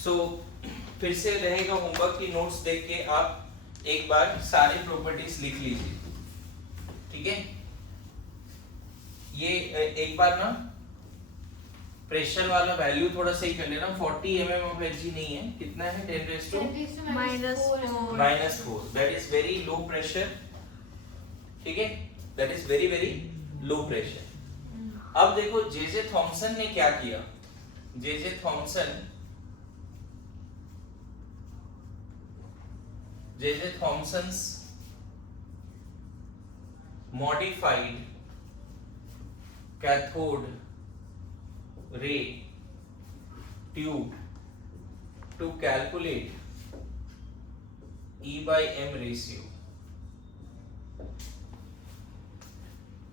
सो फिर से रहेगा होमवर्क की नोट्स देख के आप एक बार सारे प्रॉपर्टीज लिख लीजिए, ठीक है। ये एक बार ना प्रेशर वाला वैल्यू थोड़ा सही कर लेना। 40 mm ऑफ Hg नहीं है, कितना है? 10 to -4। That is very low pressure, ठीक है, that is very very low pressure. अब देखो जे थॉमसन ने क्या किया। J Thomson's modified cathode ray tube to calculate E/m ratio।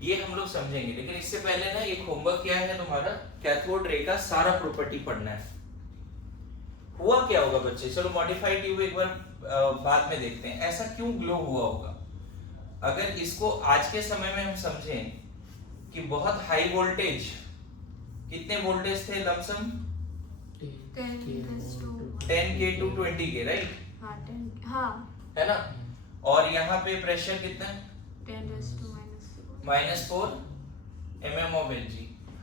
ये हम लोग समझेंगे, लेकिन इससे पहले ना एक होमवर्क क्या है तुम्हारा, कैथोड रे का सारा प्रॉपर्टी पढ़ना है। हुआ क्या होगा बच्चे, चलो मॉडिफाइड ट्यूब एक बार बाद में देखते हैं, ऐसा क्यों ग्लो हुआ होगा। अगर इसको आज के समय में हम समझें कि बहुत हाई वोल्टेज, कितने वोल्टेज थे lump sum? 10K to 20K, right? हाँ, है ना। और यहाँ पे प्रेशर कितना? 10⁻⁴ mm of Hg।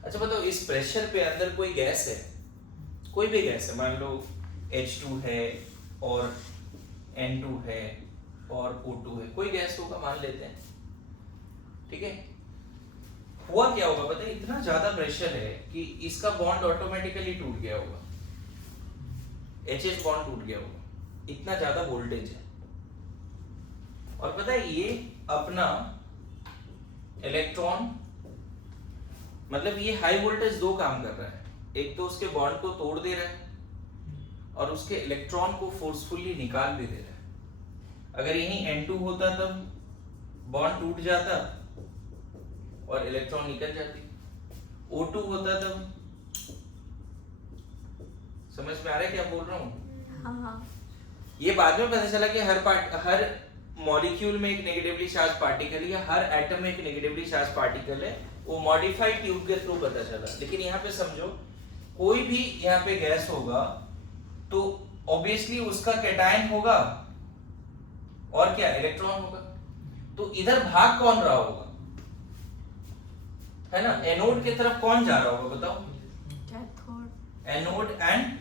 अच्छा बताओ, इस प्रेशर पे अंदर कोई गैस है, कोई भी गैस है, मान लो H2 है और N2 है और O2 है, कोई गैस होगा मान लेते हैं, ठीक है। हुआ क्या होगा पता है, इतना ज्यादा प्रेशर है कि इसका बॉन्ड ऑटोमेटिकली टूट गया होगा, HH बॉन्ड टूट गया होगा, इतना ज्यादा वोल्टेज है। और पता है ये अपना इलेक्ट्रॉन, मतलब ये हाई वोल्टेज दो काम कर रहा है, एक तो उसके बॉन्ड को तोड़ दे रहा है और उसके इलेक्ट्रॉन को फोर्सफुली निकाल भी दे रहा है। अगर यही N2 होता तब बॉन्ड टूट जाता और इलेक्ट्रॉन निकल जाती। O2 होता तब, समझ में आ रहा है क्या बोल रहा हूँ? हाँ। ये बाद में पता चला कि हर मॉलिक्यूल में एक नेगेटिवली चार्ज पार्टिकल या हर एटम में एक नेगेटिवली चार्ज पार्टिकल है, वो मॉडिफाइड ट्यूब के थ्रू पता चला। लेकिन यहाँ पे समझो, कोई भी यहाँ पे गैस होगा तो ऑब्वियसली उसका कैटायन होगा और क्या, इलेक्ट्रॉन होगा। तो इधर भाग कौन रहा होगा, है ना, एनोड की तरफ कौन जा रहा होगा बताओ? Cathode. Anode and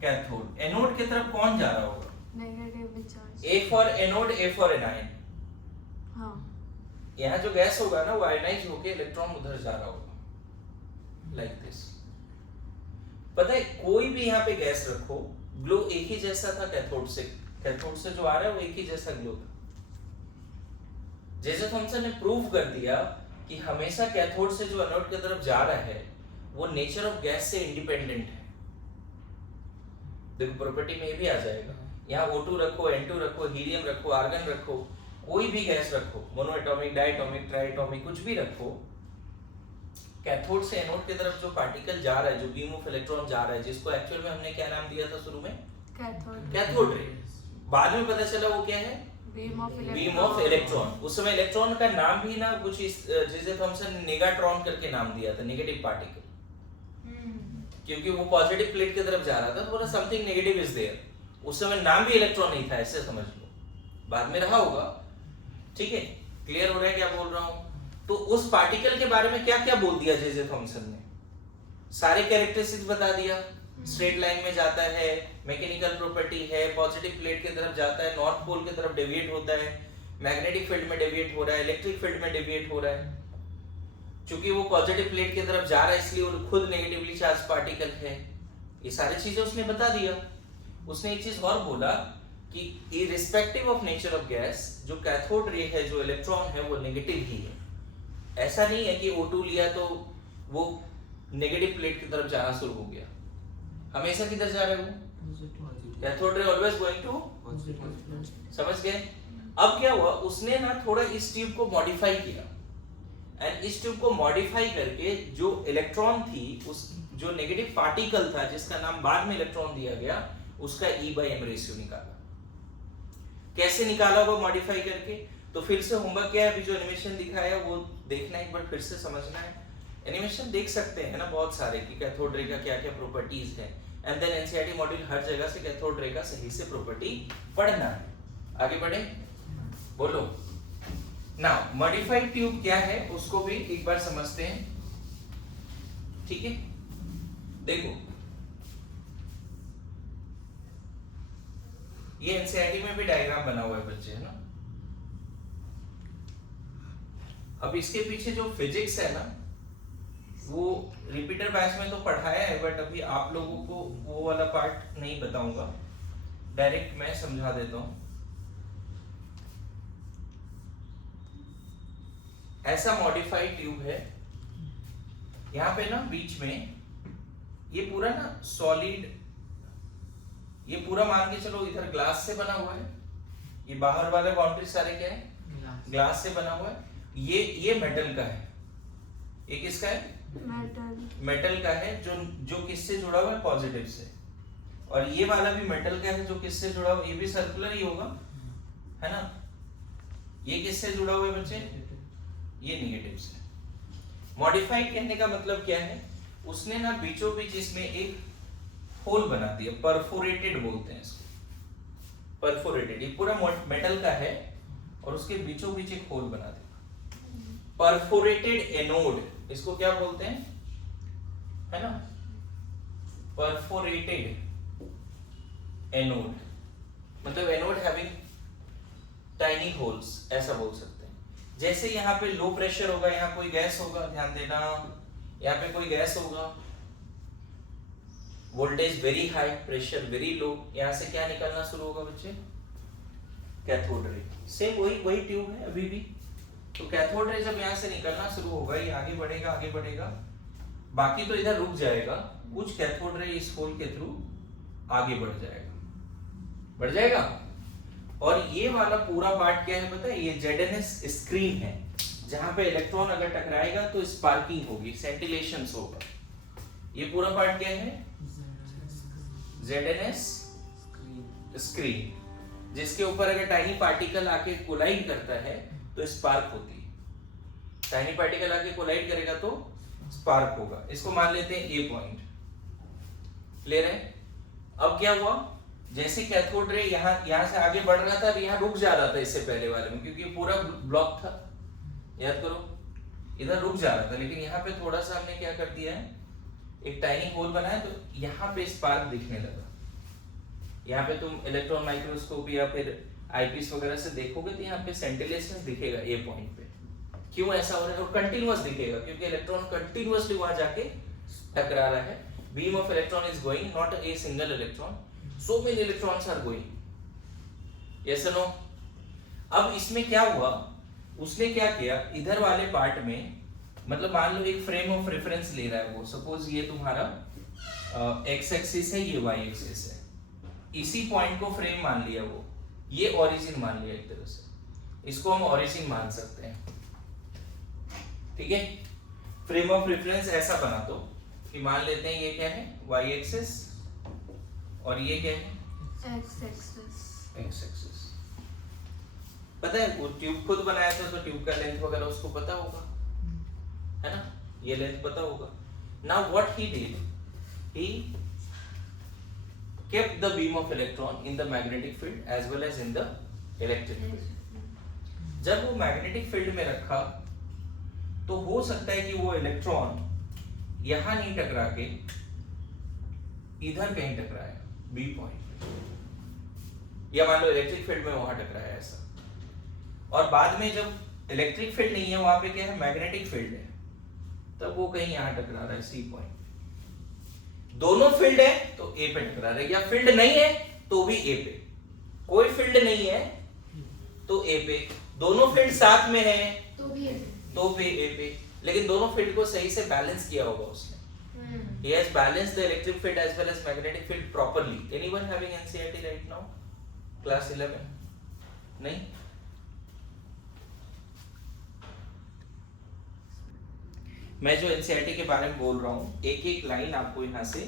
cathode. Anode की तरफ कौन जा रहा होगा? Negative charge. A for anode, A for anion. हाँ। यहाँ जो गैस होगा ना वो आयनाइज होके इलेक्ट्रॉन उधर जा रहा होगा, लाइक दिस। पता है कोई भी यहाँ पे गैस रखो, ग्लो एक ही जैसा था कैथोड से जो आ रहा है वो एक ही जैसा ग्लो था। जे थॉमसन ने प्रूव कर दिया कि हमेशा कैथोड से जो एनोड की तरफ जा रहा है वो नेचर ऑफ गैस से इंडिपेंडेंट है। देखो प्रॉपर्टी में ये भी आ जाएगा, यहाँ O2 रखो, N2 रखो, हीलियम रखो, आर्गन रखो, कोई भी गैस रखो, मोनोएटॉमिक, डायटॉमिक, ट्राइटॉमिक, कुछ भी रखो, कैथोड से एनोड की तरफ जो पार्टिकल जा रहा है, जो बीम ऑफ इलेक्ट्रॉन जा रहा है, जिसको एक्चुअल में हमने क्या नाम दिया था शुरू में? Cathode ray. बाद में पता चला वो क्या है? Beam of electron. उस समय इलेक्ट्रॉन का नाम भी ना कुछ जे थॉमसन ने नेगाट्रॉन करके नाम दिया था, नेगेटिव पार्टिकल, क्योंकि वो पॉजिटिव प्लेट की तरफ जा रहा था, तो बोला समथिंग नेगेटिव इज देयर। उस समय नाम भी इलेक्ट्रॉन नहीं था, ऐसे समझ लो, बाद में रहा होगा, ठीक है। क्लियर हो रहा है क्या बोल रहा हूँ? तो उस पार्टिकल के बारे में क्या क्या बोल दिया जे थॉमसन ने, सारे कैरेक्टरिस्टिक्स बता दिया। स्ट्रेट लाइन में जाता है, मैकेनिकल प्रॉपर्टी है, पॉजिटिव प्लेट की तरफ जाता है, नॉर्थ पोल की तरफ डेविएट होता है, मैग्नेटिक फील्ड में डेविएट हो रहा है, इलेक्ट्रिक फील्ड में डेविएट हो रहा है। चूंकि वो पॉजिटिव प्लेट की तरफ जा रहा है इसलिए वो खुद नेगेटिवली चार्ज पार्टिकल है। ये सारी चीजें उसने बता दिया। उसने एक चीज और बोला कि irrespective of nature of gas, जो कैथोड रे है, जो इलेक्ट्रॉन है, वो नेगेटिव ही है। ऐसा नहीं है कि O2 लिया तो वो नेगेटिव प्लेट की तरफ जाना शुरू हो गया, हमेशा किधर जा रहे हो? Cathode ray always going to, समझ गए? अब क्या हुआ, उसने ना थोड़ा इस ट्यूब को मॉडिफाई किया, एंड इस ट्यूब को मॉडिफाई करके जो इलेक्ट्रॉन थी, उस जो नेगेटिव पार्टिकल था जिसका नाम बाद में इलेक्ट्रॉन दिया गया, उसका E/m रेशियो निकाला। कैसे निकाला होगा मॉडिफाई करके? तो फिर से होमवर्क क्या है, अभी जो एनिमेशन दिखाया वो देखना, एक बार फिर से समझना है। एनिमेशन देख सकते हैं ना बहुत सारे कि कैथोड रे का क्या क्या प्रॉपर्टीज है, एंड देन एनसीईआरटी मॉड्यूल हर जगह से कैथोड रे का सही से प्रॉपर्टी पढ़ना है। आगे बढ़े, बोलो। नाउ मॉडिफाइड ट्यूब क्या है उसको भी एक बार समझते हैं, ठीक है। देखो ये एनसीईआरटी में भी डायग्राम बना हुआ है बच्चे, है ना। अब इसके पीछे जो फिजिक्स है ना वो रिपीटर बैच में तो पढ़ाया है, बट अभी आप लोगों को वो वाला पार्ट नहीं बताऊंगा, डायरेक्ट मैं समझा देता हूं। ऐसा मॉडिफाइड ट्यूब है, यहाँ पे ना बीच में ये पूरा ना सॉलिड, ये पूरा मान के चलो इधर ग्लास से बना हुआ है, ये बाहर वाले बाउंड्री सारे क्या है ग्लास से बना हुआ है, ये मेटल का है, ये किसका है मेटल का है, जो किससे जुड़ा हुआ है पॉजिटिव से, और ये वाला भी मेटल का है जो किससे जुड़ा हुआ, ये भी सर्कुलर ही होगा, है ना। ये किससे जुड़ा हुआ है बच्चे, ये नेगेटिव से। मॉडिफाइड कहने का मतलब क्या है, उसने ना बीचों बीच इसमें एक होल बना दिया, परफोरेटेड बोलते हैं इसको, परफोरेटेड। ये पूरा मेटल का है और उसके बीचों बीच एक होल बना दिया, परफोरेटेड एनोड इसको क्या बोलते हैं, है ना, परफोरेटेड एनोड, मतलब एनोड हैविंग टाइनी होल्स, ऐसा बोल सकते हैं। जैसे यहाँ पे लो प्रेशर होगा, यहाँ कोई गैस होगा, ध्यान देना, यहाँ पे कोई गैस होगा, voltage very high, pressure very low, यहाँ से क्या निकलना शुरू होगा बच्चे, कैथोड रे। सेम वही ट्यूब है अभी भी, तो कैथोड रे जब यहाँ से निकलना शुरू होगा, ये आगे बढ़ेगा आगे बढ़ेगा, बाकी तो इधर रुक जाएगा, कुछ कैथोड रे इस होल के थ्रू आगे बढ़ जाएगा। और ये वाला पूरा पार्ट क्या है पता है, ये ZNS स्क्रीन है, जहां पे इलेक्ट्रॉन अगर टकराएगा तो स्पार्किंग होगी, सेंटिलेशंस होगा। ये पूरा पार्ट क्या है, ZNS स्क्रीन, जिसके ऊपर अगर टाइनी पार्टिकल आके कोलाइड करता है तो स्पार्क होती है, टाइनी पार्टिकल आके कोलाइड करेगा तो स्पार्क होगा। इसको मान लेते हैं ए पॉइंट, ले रहे हैं। अब क्या हुआ, जैसे कैथोड रे यहाँ से आगे बढ़ रहा था, अब यहाँ रुक जा रहा था इससे पहले वाले में, क्योंकि पूरा ब्लॉक था, याद करो, इधर रुक जा रहा था, लेकिन यहाँ पे थोड़ा सा हमने क्या कर दिया है, एक टाइनी होल बनाया, तो यहाँ पे स्पार्क दिखने लगा। यहाँ पे तुम इलेक्ट्रॉन माइक्रोस्कोप या फिर आईपीस वगैरह से देखोगे तो यहाँ पे सेंटिलेशन दिखेगा ए पॉइंट पे। क्यों ऐसा हो रहा है, और कंटिन्यूअस दिखेगा क्योंकि इलेक्ट्रॉन कंटिन्यूअसली वहां जाके टकरा रहा है। Beam of electron is going, not a single electron, so many electrons are going, yes or no। अब इसमें क्या हुआ, उसने क्या किया, इधर वाले पार्ट में, मतलब मान लो एक फ्रेम ऑफ रेफरेंस ले रहा है वो, सपोज ये तुम्हारा x एक्सिस है, ये y एक्सिस है, इसी पॉइंट को फ्रेम मान लिया वो, ये ओरिजिन मान लिया एक तरह से, इसको हम ओरिजिन मान सकते हैं, ठीक है। फ्रेम ऑफ रेफरेंस ऐसा बना दो कि मान लेते हैं ये क्या है, y एक्सिस, और ये क्या है, x एक्सिस। पता है वो ट्यूब खुद बनाया था तो ट्यूब का लेंथ वगैरह उसको पता होगा, है ना, ये लेंथ पता होगा। Now what he did, he kept the beam of electron in the magnetic field as well as in the electric field। जब वो मैग्नेटिक फील्ड में रखा तो हो सकता है कि वो इलेक्ट्रॉन यहां नहीं टकरा के इधर कहीं टकराए, बी पॉइंट, या मान लो इलेक्ट्रिक फील्ड में वहां टकराया ऐसा, और बाद में जब इलेक्ट्रिक फील्ड नहीं है वहां पे क्या है, मैग्नेटिक फील्ड है, तब वो कहीं यहां टकरा रहा है सी पॉइंट। दोनों फील्ड है तो ए पे टकरा रहा है, या फील्ड नहीं है तो भी ए पे, कोई फील्ड नहीं है तो ए पे, दोनों फील्ड साथ में है तो भी ए पे, लेकिन दोनों फील्ड को सही से बैलेंस किया होगा उसने। He has balanced the electric field as well as magnetic field properly. Anyone having NCERT right now? Class 11? नहीं? मैं जो NCERT के बारे में बोल रहा हूँ, एक एक लाइन आपको यहाँ से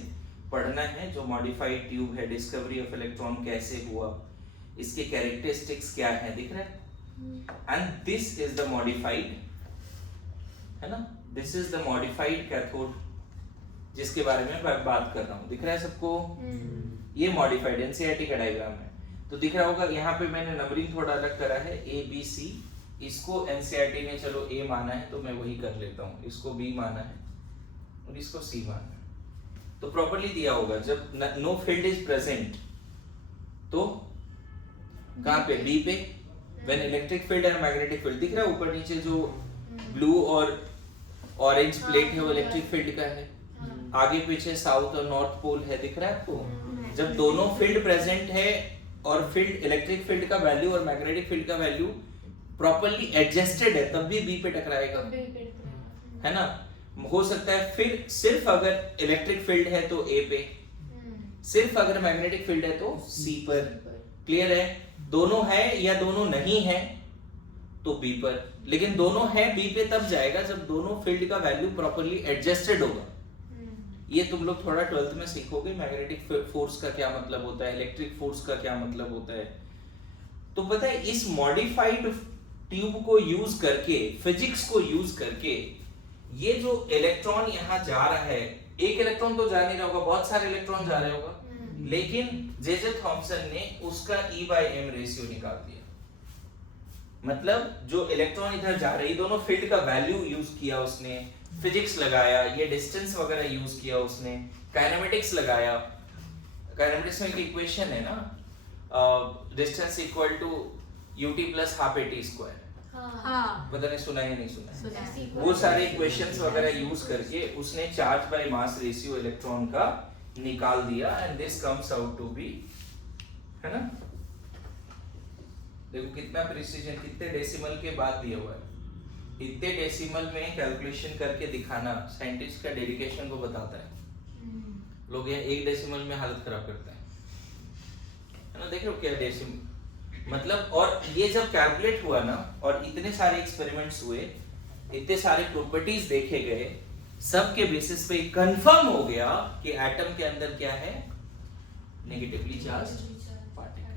पढ़ना है। जो मॉडिफाइड ट्यूब है, डिस्कवरी ऑफ इलेक्ट्रॉन कैसे हुआ, इसके कैरेक्टरिस्टिक्स क्या है, दिख रहा है। And this is the modified, है ना, this is the modified cathode जिसके बारे में मैं बात कर रहा हूँ। दिख रहा है सबको? ये मॉडिफाइड एनसीईआरटी का डायग्राम है, तो दिख रहा होगा। यहाँ पे मैंने नंबरिंग थोड़ा अलग करा है, ए बी सी। इसको एनसीईआरटी ने चलो ए माना है तो मैं वही कर लेता हूँ, इसको बी माना है और इसको सी माना है। तो प्रॉपर्ली दिया होगा, जब नो फील्ड इज प्रेजेंट तो कहाँ पे? बी पे। When electric field and magnetic field, दिख रहा है ऊपर नीचे जो ब्लू और ऑरेंज प्लेट है वो इलेक्ट्रिक फील्ड का है, आगे पीछे साउथ और नॉर्थ पोल है, दिख रहा है आपको? जब दोनों फील्ड प्रेजेंट है और फील्ड इलेक्ट्रिक फील्ड का वैल्यू और मैग्नेटिक फील्ड का वैल्यू प्रॉपर्ली एडजस्टेड है, तब भी बी पे टकराएगा, है ना? हो सकता है फिर सिर्फ अगर इलेक्ट्रिक फील्ड है तो ए पे, सिर्फ अगर मैग्नेटिक फील्ड है तो सी पर। क्लियर है? दोनों है या दोनों नहीं है तो बी पर, लेकिन दोनों है बी पे तब जाएगा जब दोनों फील्ड का वैल्यू प्रॉपर्ली एडजस्टेड होगा। ये तुम लोग थोड़ा 12th में सीखोगे, मैग्नेटिक फोर्स का क्या मतलब होता है, इलेक्ट्रिक फोर्स का क्या मतलब होता है। तो पता है इस मॉडिफाइड ट्यूब को यूज करके, फिजिक्स को यूज करके, ये जो इलेक्ट्रॉन यहाँ जा रहा है, एक इलेक्ट्रॉन तो जा नहीं रहा होगा, बहुत सारे इलेक्ट्रॉन जा रहे होगा, लेकिन जे थॉमसन ने उसका E/m रेशियो निकाल दिया। मतलब जो इलेक्ट्रॉन इधर जा रही, दोनों फील्ड का वैल्यू यूज किया उसने, फिजिक्स लगाया, ये डिस्टेंस वगैरह यूज किया उसने, काइनेमेटिक्स लगाया। काइनेमेटिक्स में एक इक्वेशन है ना, distance equal to ut plus half at square. हाँ, पता नहीं सुना है नहीं सुना है? सुना है। वो सारे इक्वेशंस वगैरह यूज करके उसने charge by mass ratio electron का निकाल दिया, and this comes out to be, है ना? देखो कितना प्रिसीजन, कितने डेसिमल के बाद दिया हुआ है। इतने डेसिमल में कैलकुलेशन करके दिखाना साइंटिस्ट का डेडिकेशन को बताता है। लोग ये 1 डेसिमल में हालत खराब करते हैं, है ना? देख रहे हो क्या डेसिमल मतलब। और ये जब कैलकुलेट हुआ ना, और इतने सारे एक्सपेरिमेंट्स हुए, इतने सारे प्रॉपर्टीज देखे गए, सब के बेसिस पे कंफर्म हो गया कि एटम के अंदर क्या है? Negatively charged particle.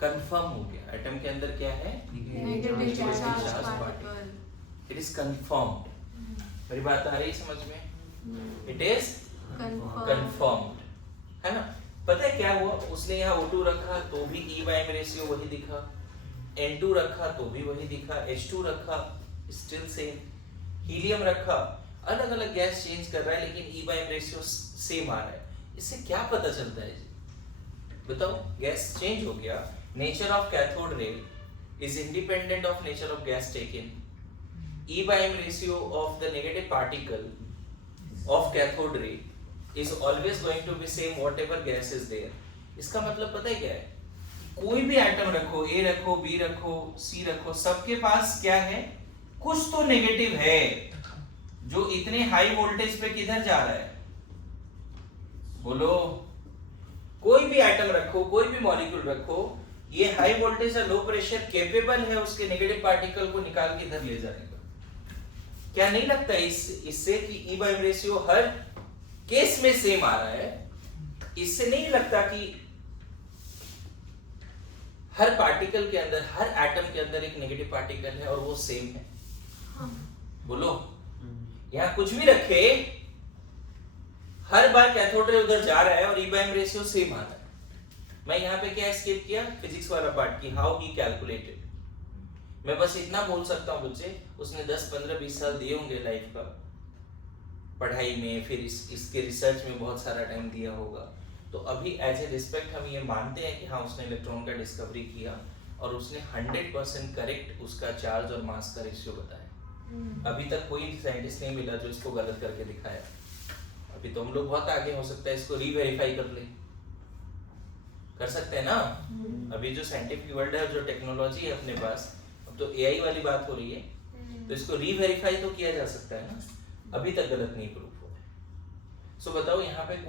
कंफर्म हो गया एटम के अंदर क्या है? Negatively charge charged particle. It is confirmed. मेरी बात आ रही है समझ में? इट इज कंफर्म्ड, है ना? पता है क्या हुआ? उसने यहाँ O2 रखा तो भी E/m रेशियो वही दिखा, N2 रखा तो भी वही दिखा, H2 रखा स्टिल सेम, हीलियम रखा, अलग अलग गैस चेंज कर रहा है लेकिन E/m रेशियो सेम आ रहा है। इससे क्या पता चलता है जी? बताओ, गैस चेंज हो गया, nature of cathode ray is independent of nature of gas taken, E/m ratio of the negative particle of cathode ray is always going to be same whatever gas is there। इसका मतलब पता है क्या है? कोई भी एटम रखो, A रखो, B रखो, C रखो, सबके पास क्या है? कुछ तो नेगेटिव है जो इतने हाई वोल्टेज पे किधर जा रहा है? बोलो। कोई भी एटम रखो, कोई भी मॉलिक्यूल रखो, ये हाई वोल्टेज और लो प्रेशर केपेबल है उसके नेगेटिव पार्टिकल को निकाल के इधर ले जाने का। क्या नहीं लगता इससे कि E/m रेशियो हर केस में सेम आ रहा है? इससे नहीं लगता कि हर पार्टिकल के अंदर, हर एटम के अंदर एक नेगेटिव पार्टिकल है और वो सेम है? बोलो। यहां कुछ भी रखे, हर बार कैथोड रे उधर जा रहा है और E/m रेशियो सेम आ रहा है। मैं यहाँ पे क्या स्किप किया? फिजिक्स वाला पार्ट की हाउ ही कैलकुलेटेड। मैं बस इतना बोल सकता हूँ मुझे, उसने 10, 15, 20 साल दिए होंगे लाइफ का पढ़ाई में, फिर इसके रिसर्च में बहुत सारा टाइम दिया होगा। तो अभी एज ए रिस्पेक्ट हम ये मानते हैं कि हाँ उसने इलेक्ट्रॉन का डिस्कवरी किया और उसने 100% करेक्ट उसका चार्ज और मास का रेशियो बताया। अभी तक कोई साइंटिस्ट नहीं मिला जो इसको गलत करके दिखाया। अभी तो हम लोग बहुत आगे, हो सकता है इसको रीवेरीफाई कर ले, कर सकते हैं ना? अभी जो साइंटिफिक वर्ल्ड है, जो टेक्नोलॉजी है अपने पास, अब तो AI वाली बात हो रही है, तो इसको रीवेरीफाई तो किया जा सकता है ना? अभी तक गलत नहीं प्रूफ हुआ। सो बताओ यहाँ पे